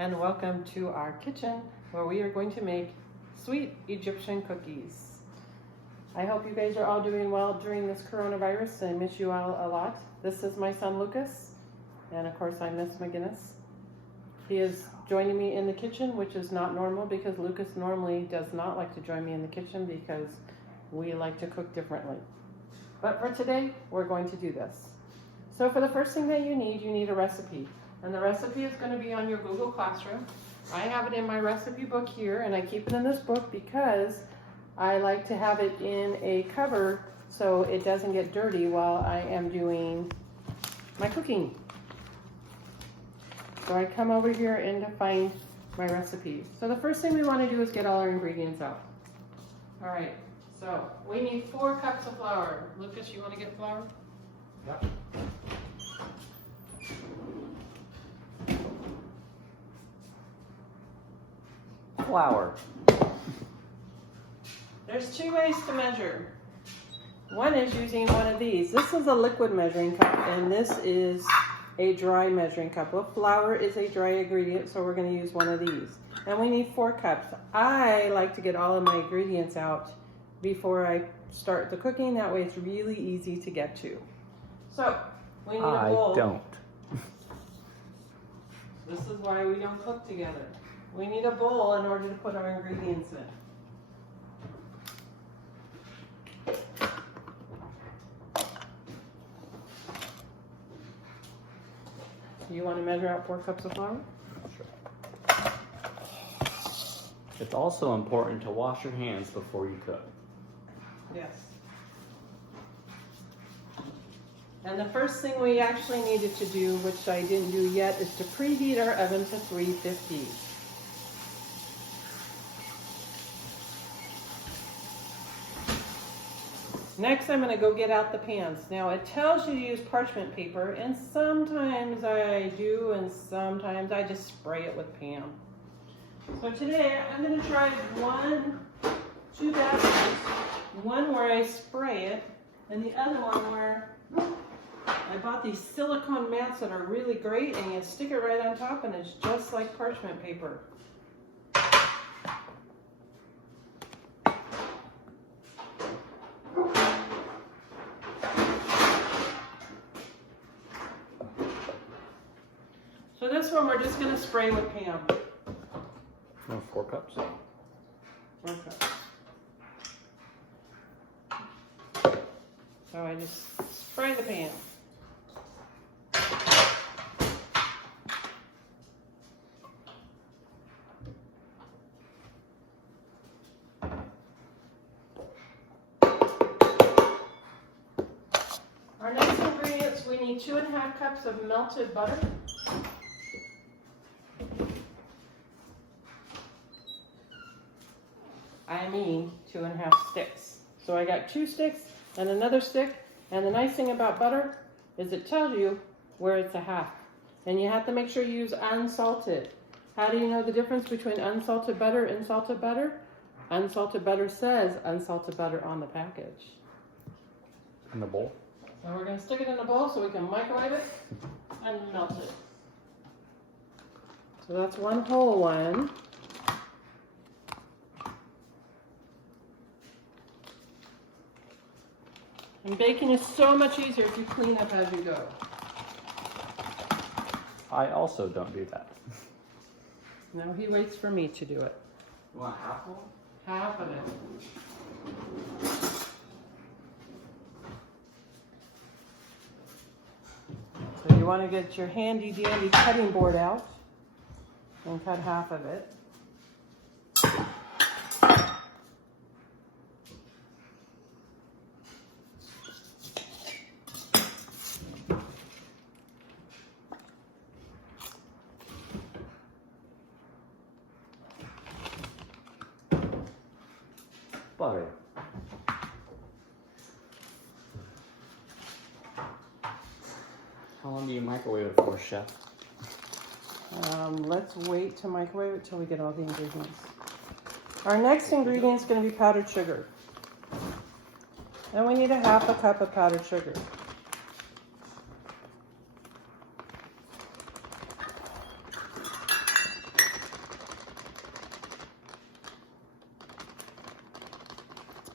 and welcome to our kitchen where we are going to make sweet Egyptian cookies. I hope you guys are all doing well during this coronavirus. I miss you all a lot. This is my son Lucas, and of course I'm Miss McGinnis. He is joining me in the kitchen, which is not normal because Lucas normally does not like to join me in the kitchen because we like to cook differently. But for today, we're going to do this. So for the first thing that you need a recipe. And the recipe is going to be on your Google Classroom. I have it in my recipe book here, and I keep it in this book because I like to have it in a cover so it doesn't get dirty while I am doing my cooking. So I come over here and to find my recipe. So the first thing we want to do is get all our ingredients out. All right, so we need 4 cups of flour. Lucas, you want to get flour? Yep. Flour. There's 2 ways to measure. One is using one of these. This is a liquid measuring cup, and this is a dry measuring cup. Well, flour is a dry ingredient, so we're going to use one of these. And we need 4 cups. I like to get all of my ingredients out before I start the cooking. That way it's really easy to get to. So, we need a bowl. I don't. This is why we don't cook together. We need a bowl in order to put our ingredients in. You want to measure out 4 cups of flour? Sure. It's also important to wash your hands before you cook. Yes. And the first thing we actually needed to do, which I didn't do yet, is to preheat our oven to 350. Next, I'm going to go get out the pans. Now, it tells you to use parchment paper, and sometimes I do, and sometimes I just spray it with Pam. So today, I'm going to try 2 batches. One where I spray it, and the other one where I bought these silicone mats that are really great, and you stick it right on top, and it's just like parchment paper. So this one we're just going to spray with Pam. 4 cups. 1 cup. So I just spray the pan. Our next ingredients, we need 2.5 cups of melted butter. I mean 2.5 sticks. So I got 2 sticks and another stick. And the nice thing about butter is it tells you where it's a half. And you have to make sure you use unsalted. How do you know the difference between unsalted butter and salted butter? Unsalted butter says unsalted butter on the package. In the bowl. So we're going to stick it in a bowl so we can microwave it and melt it. So that's 1 whole one. And baking is so much easier if you clean up as you go. I also don't do that. No, he waits for me to do it. You want half one? Half of it. So you want to get your handy dandy cutting board out and cut half of it. Butter. How long do you microwave it for, Chef? Let's wait to microwave it till we get all the ingredients. Our next ingredient is going to be powdered sugar. And we need 1/2 cup of powdered sugar.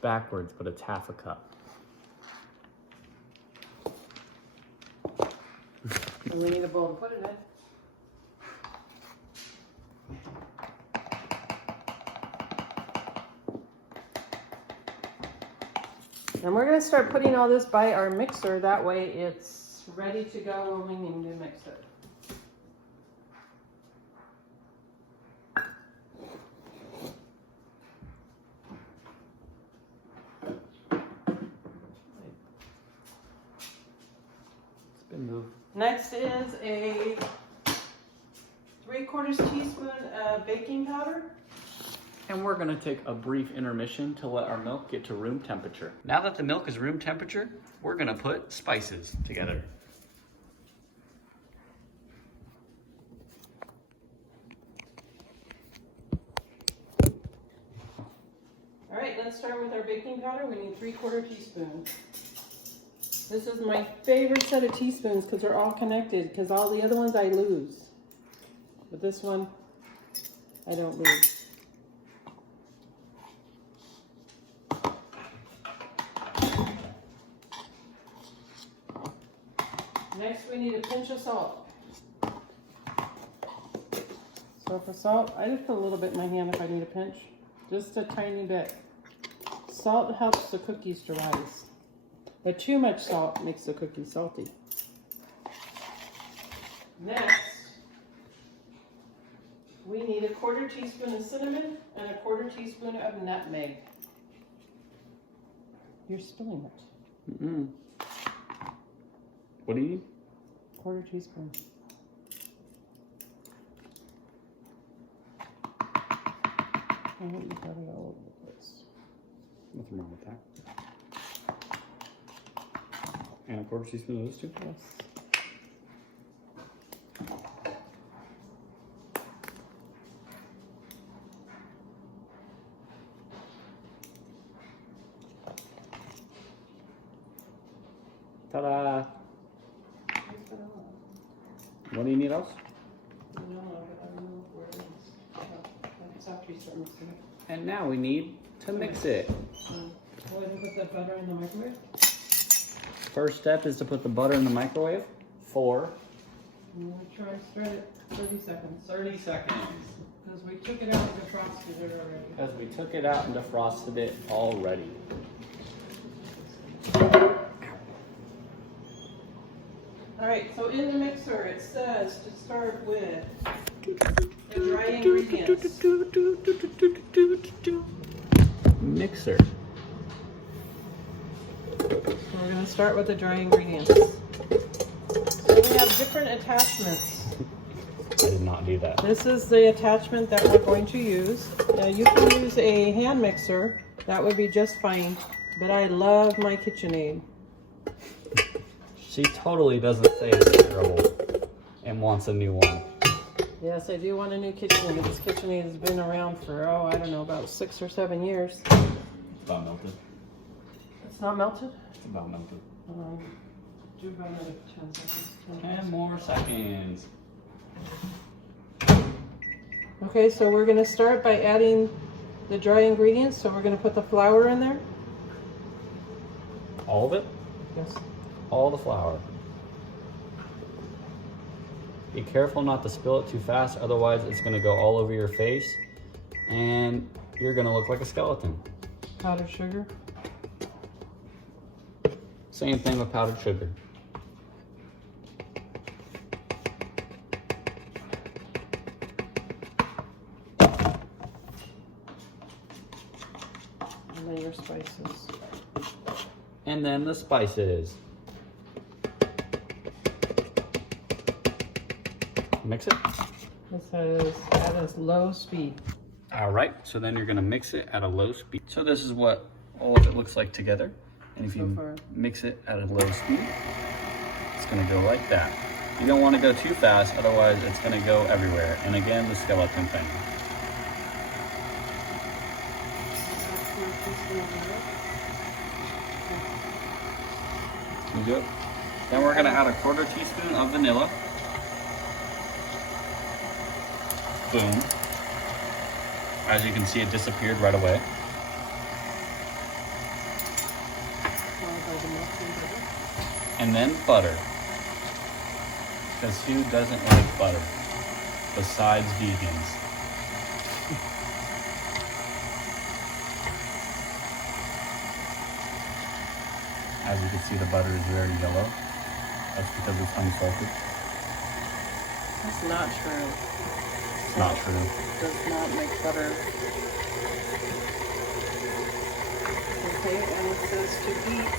backwards, but it's half a cup. And we need a bowl to put it in. And we're going to start putting all this by our mixer. That way it's ready to go when we need to mix it. Move. Next is a 3/4 teaspoon of baking powder. And we're gonna take a brief intermission to let our milk get to room temperature. Now that the milk is room temperature, we're gonna put spices together. All right, let's start with our baking powder. We need 3/4 teaspoon. This is my favorite set of teaspoons because they're all connected, because all the other ones I lose. But this one, I don't lose. Next, we need a pinch of salt. So for salt, I just put a little bit in my hand if I need a pinch. Just a tiny bit. Salt helps the cookies to rise. But too much salt makes the cookies salty. Next, we need a 1/4 teaspoon of cinnamon and a 1/4 teaspoon of nutmeg. You're spilling it. Mm-mm. What do you need? 1/4 teaspoon. Oh, you got it all over the place. Nothing wrong with that. And a 1/4 teaspoon of those two? Yes. Ta-da! What do you need else? No, I don't know where it is. It's after you start mixing it. And now we need to mix it. Go ahead and put the butter in the microwave. First step is to put the butter in the microwave for I'm going to try and start it 30 seconds. 30 seconds. Because we took it out and defrosted it already. Because we took it out and defrosted it already. Alright, so in the mixer it says to start with the dry ingredients. Mixer. So we're going to start with the dry ingredients. So we have different attachments. I did not do that. This is the attachment that we're going to use. Now you can use a hand mixer. That would be just fine. But I love my KitchenAid. She totally doesn't say it's terrible and wants a new one. Yes, I do want a new KitchenAid. This KitchenAid has been around for, oh, I don't know, about 6 or 7 years. It's about melted. It's not melted? It's about melted. Do about another 10 seconds. 10 more seconds. Okay, so we're going to start by adding the dry ingredients. So we're going to put the flour in there. All of it? Yes. All the flour. Be careful not to spill it too fast, otherwise it's going to go all over your face and you're going to look like a skeleton. Powdered sugar. Same thing with powdered sugar. And then your spices. And then the spices. Mix it. It says at a low speed. All right, so then you're gonna mix it at a low speed. So this is what all of it looks like together. And if you mix it at a low speed, it's gonna go like that. You don't wanna go too fast, otherwise it's gonna go everywhere. And again, the skeleton thing. You do it. Then we're gonna add a 1/4 teaspoon of vanilla. Boom. As you can see, it disappeared right away. And then butter. Because who doesn't like butter? Besides vegans. As you can see, the butter is very yellow. That's because it's unsalted. That's not true. It's not true. Does not make butter. Okay, and it says to eat.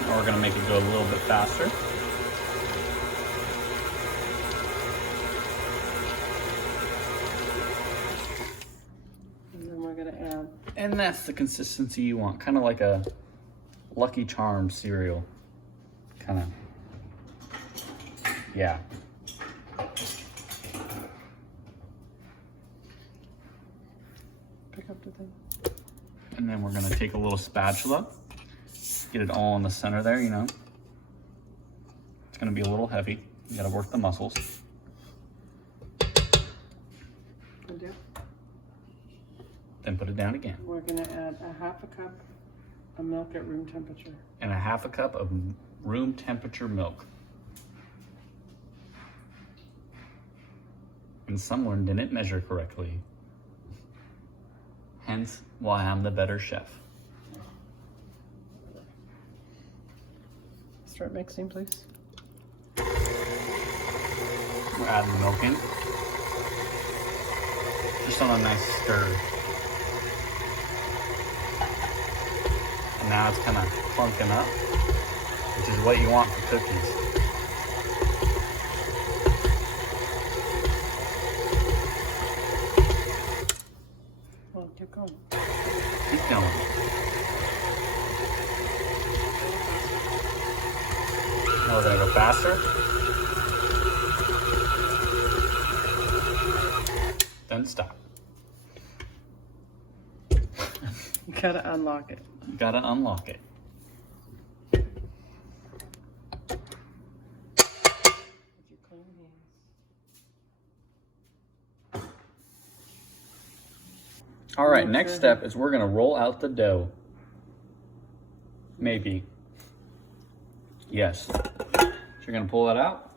Now we're gonna make it go a little bit faster. And then we're gonna add. And that's the consistency you want, kind of like a Lucky Charms cereal. Kind of, yeah. Pick up the thing. And then we're gonna take a little spatula, get it all in the center there, you know. It's gonna be a little heavy. You gotta work the muscles. Then put it down again. We're gonna add a half a cup of milk at room temperature. And a half a cup of room temperature milk. And someone didn't measure correctly. Hence why I'm the better chef. Start mixing, please. We're adding the milk in. Just on a nice stir. And now it's kind of clunking up, which is what you want for cookies. Well, keep going. Keep going. Now we're gonna go faster. Then stop. You gotta unlock it. You gotta unlock it. With your clean hands. All right, next step is we're gonna roll out the dough. Maybe. Yes. So you're gonna pull that out.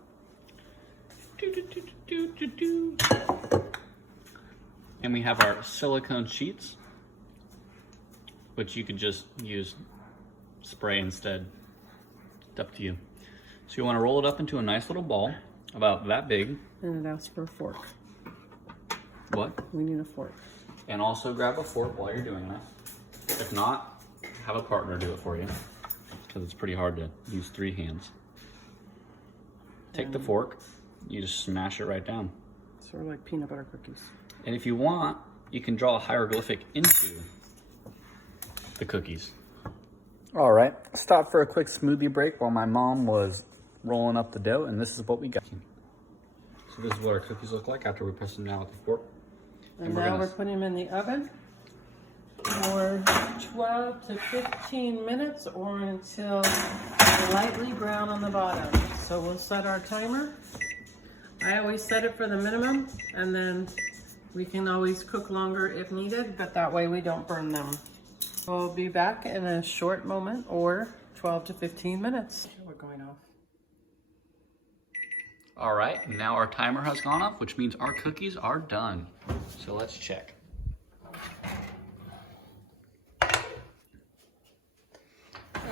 And we have our silicone sheets, which you could just use spray instead. It's up to you. So you wanna roll it up into a nice little ball, about that big. And it asks for a fork. What? We need a fork. And also grab a fork while you're doing that. If not, have a partner do it for you, because it's pretty hard to use 3 hands. Take the fork, you just smash it right down. Sort of like peanut butter cookies. And if you want, you can draw a hieroglyphic into the cookies. All right, stop for a quick smoothie break while my mom was rolling up the dough, and this is what we got. So this is what our cookies look like after we press them down with the fork. And now we're putting them in the oven for 12 to 15 minutes or until lightly brown on the bottom. So we'll set our timer. I always set it for the minimum, and then we can always cook longer if needed, but that way we don't burn them. We'll be back in a short moment, or 12 to 15 minutes. We're going off. All right, now our timer has gone off, which means our cookies are done. So let's check.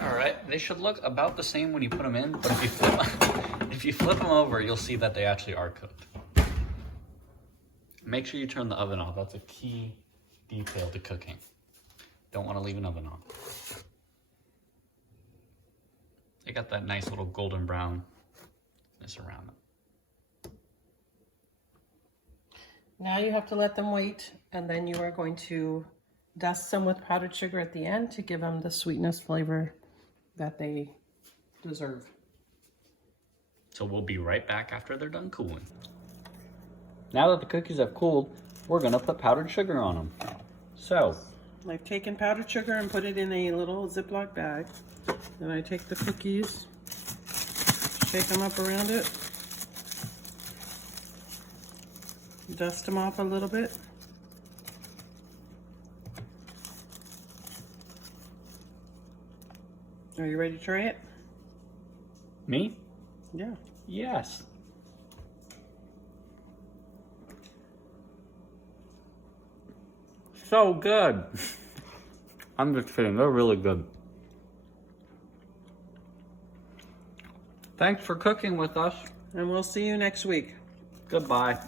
All right, they should look about the same when you put them in, but if you flip them over, you'll see that they actually are cooked. Make sure you turn the oven off. That's a key detail to cooking. Don't want to leave an oven on. They got that nice little golden brownness around them. Now you have to let them wait, and then you are going to dust them with powdered sugar at the end to give them the sweetness flavor that they deserve. So we'll be right back after they're done cooling. Now that the cookies have cooled, we're gonna put powdered sugar on them. So, I've taken powdered sugar and put it in a little Ziploc bag. Then I take the cookies, shake them up around it. Dust them off a little bit. Are you ready to try it? Me? Yeah. Yes. So good. I'm just kidding, they're really good. Thanks for cooking with us. And we'll see you next week. Goodbye.